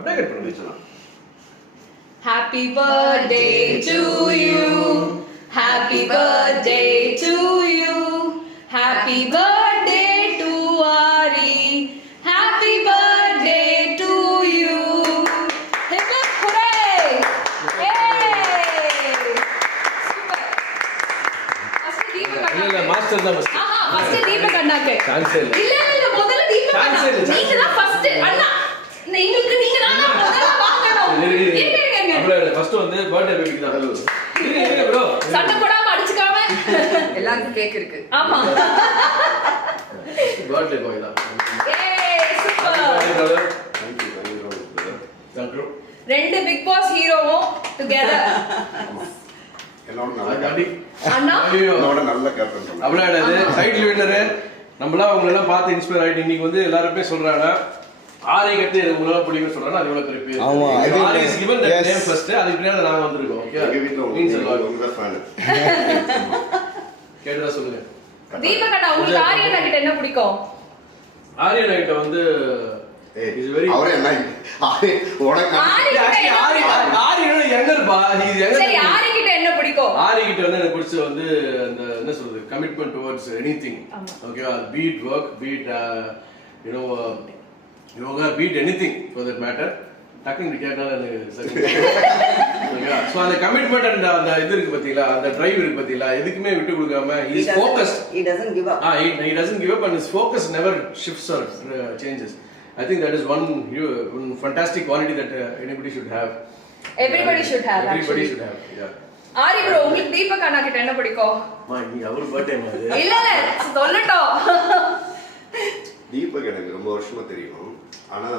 அப்படியே கட் பண்ணி வச்சலாம். Happy birthday to you. Happy birthday to you. Happy birthday to Ari. Happy birthday to you. Hip hip hooray! Hey! Super. First Deepak இல்ல Anna. Master தான் first. First Deepak Anna ke. Chance இல்ல. இல்ல முதல்ல Deepak Anna. நீங்க தான் first அண்ணா. உங்களுக்கு நீங்க தான் முதல்ல வாங்கணும். அப்படியே ஃபர்ஸ்ட் வந்து பர்த்டே பேபிக்கு தான் ஹலோ. இருங்க bro. சண்டை போடாம அடிச்சுக்காம எல்லாருக்கும் கேக் இருக்கு. ஆமா. பர்த்டே பாய் தான். ஏய் சூப்பர். Thank you. ரெண்டு பிக் பாஸ் ஹீரோவும் டுகெதர். என்னோட நல்ல அடி. அண்ணா என்னோட நல்ல கேப்டன் சொன்னாங்க. அப்படியே அது சைடுல வின்னர். நம்மளா அவங்கள எல்லாம் பார்த்து இன்ஸ்பயர் ஆயிட்டு இன்னைக்கு வந்து எல்லாருமே சொல்றாங்க ஆரை கட்டி எனக்கு உங்களால பிடிக்கும் சொல்றாங்க. அது எவ்வளவு பெரிய பேர். ஆமா, ஆரை is given that name first. அதுக்கு பின்னாடி நாங்க வந்திருக்கோம். ஓகே. எங்க வீட்ல மீன்ஸ் a lot. உங்க ஃபேன். கேட்டதா சொல்லுங்க. தீபக் அண்ணா உங்களுக்கு ஆரியண்ணா கிட்ட என்ன பிடிக்கும்? ஆரியன் கிட்ட வந்து இஸ் வெரி அவரே என்ன உனக்கு ஆரியன் யங்கர் பா ஹி இஸ் சரி யங்கர். ஆரி கிட்ட என்ன பிடிக்கும்? ஆரி கிட்ட வந்து எனக்கு பிடிச்ச வந்து அந்த என்ன சொல்றது கமிட்மெண்ட் டுவர்ட்ஸ் எனிதிங். ஓகேவா be it work be it you know yoga be it anything for that matter. டக்குனு கேட்டால எனக்கு சரி. ஓகேவா சோ அந்த கமிட்மெண்ட் அண்ட் அந்த இது இருக்கு பாத்தீங்களா அந்த டிரைவ் இருக்கு பாத்தீங்களா எதுக்குமே விட்டு கொடுக்காம he is focused. He doesn't give up. He doesn't give up and his focus never shifts or changes. I think that is one fantastic quality that anybody should have. Everybody should have Everybody actually. should have. Yeah. Aari bro உங்களுக்கு தீபக் அண்ணா கிட்ட என்ன பிடிக்கும்? மா நீ அவர் birthday மாதிரி. இல்ல சொல்லட்டும். தீபக் எனக்கு ரொம்ப வருஷமா தெரியும். ஆனா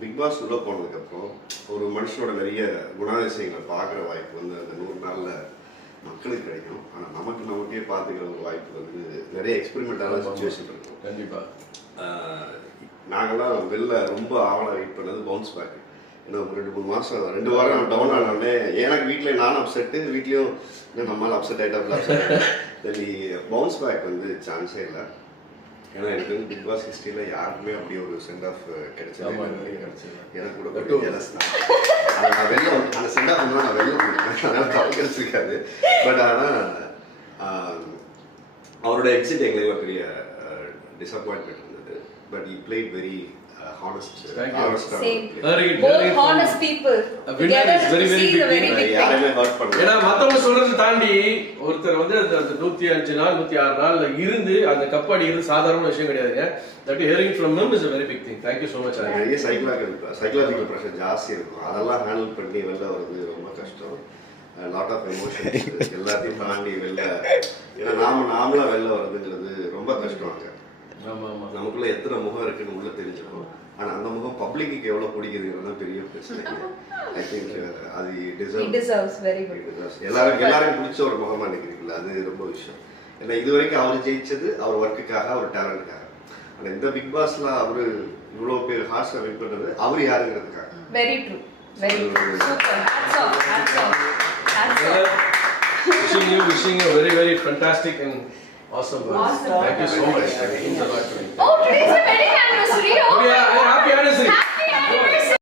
பிக் பாஸ் உள்ள போனதுக்கு அப்புறம் ஒரு மனுஷனோட நிறைய குணாதிசயங்களை பார்க்குற வாய்ப்பு வந்து அந்த 100 நாள்ல மக்களுக்கு கிடைக்கும். ஆனா நமக்கே பார்த்துக்கிற ஒரு வாய்ப்பு வந்து நிறைய எக்ஸ்பெரிமெண்டான சுச்சுவேஷன் இருக்கும். கண்டிப்பா நாங்கெல்லாம் வெளில ரொம்ப ஆவலாக வெயிட் பண்ணது பவுன்ஸ் பேக். இன்னும் 2-3 மாதம் 2 வாரம் டவுன் ஆனோடனே எனக்கு வீட்டில் நானும் அப்செட்டு வீட்லேயும் இன்னும் நம்மளால் அப்செட் ஆகிட்டா சரி பவுன்ஸ் பேக் வந்து சான்ஸே இல்லை. ஏன்னா எனக்கு வந்து பிக் பாஸ் ஹிஸ்ட்ரியில் யாருக்குமே அப்படி ஒரு சென்ட் ஆஃப் கிடைச்சது எனக்கு கூட கொஞ்சம் ஜெலஸ் தான். நான் வெளில அந்த சென்ட் ஆஃப் வந்து நான் வெளில போயிருக்கேன் அதனால் தவறு கிடைச்சிருக்காது. பட் ஆனால் அவரோட எக்ஸிட் எங்களுக்கு பெரிய டிசப்பாயின்மெண்ட் இருந்தது. But he played very honest. Same. Very Both honest people. Together is very, to very see big the very thing. big thing. யாரையுமே ஹர்ட் பண்ணல. ஏன்னா மத்தவங்க சொல்றதை தாண்டி ஒருத்தர் வந்து அந்த 105 நாள் 106 நாள்ல இருந்து அந்த கப் அடிக்கிறது சாதாரண விஷயம் கிடையாதுங்க. That hearing from him is a very big thing. Thank you so much. நிறைய சைக்கலாஜிக்கல் ப்ரெஷர் ஜாஸ்தி இருக்கும். அதெல்லாம் ஹேண்டில் பண்ணி வெளில வர்றது ரொம்ப கஷ்டம். லாட் ஆஃப் எமோஷன்ஸ் எல்லாத்தையும் தாண்டி வெளில ஏன்னா நாமளா வெளில வர்றதுங்கிறது ரொம்ப கஷ்டம். அங்கே நமக்குள்ள எத்தனை முகம் இருக்குன்னு உள்ள தெரிஞ்சிடும். ஆனா அந்த முகம் பப்ளிக்கு எவ்வளவு பிடிக்குதுங்கிறது பெரிய பிரச்சனை. ஐ திங்க் அது deserves very good. எல்லாரும் பிடிச்ச ஒரு முகமா நினைக்கிறீங்களா அது ரொம்ப விஷயம். ஏன்னா இது வரைக்கும் அவர் ஜெயிச்சது அவர் ஒர்க்குக்காக அவர் டேலண்ட்காக. ஆனா இந்த பிக் பாஸ்ல அவரு இவ்வளவு பேர் ஹார்ஷா வின் பண்றது அவர் யாருங்கிறதுக்காக. Very true. Very true. Super. Hats off. Wishing you very very fantastic and awesome. Awesome. Thank you so much. Thank you so much. Oh, today's your wedding anniversary. Oh yeah, happy anniversary.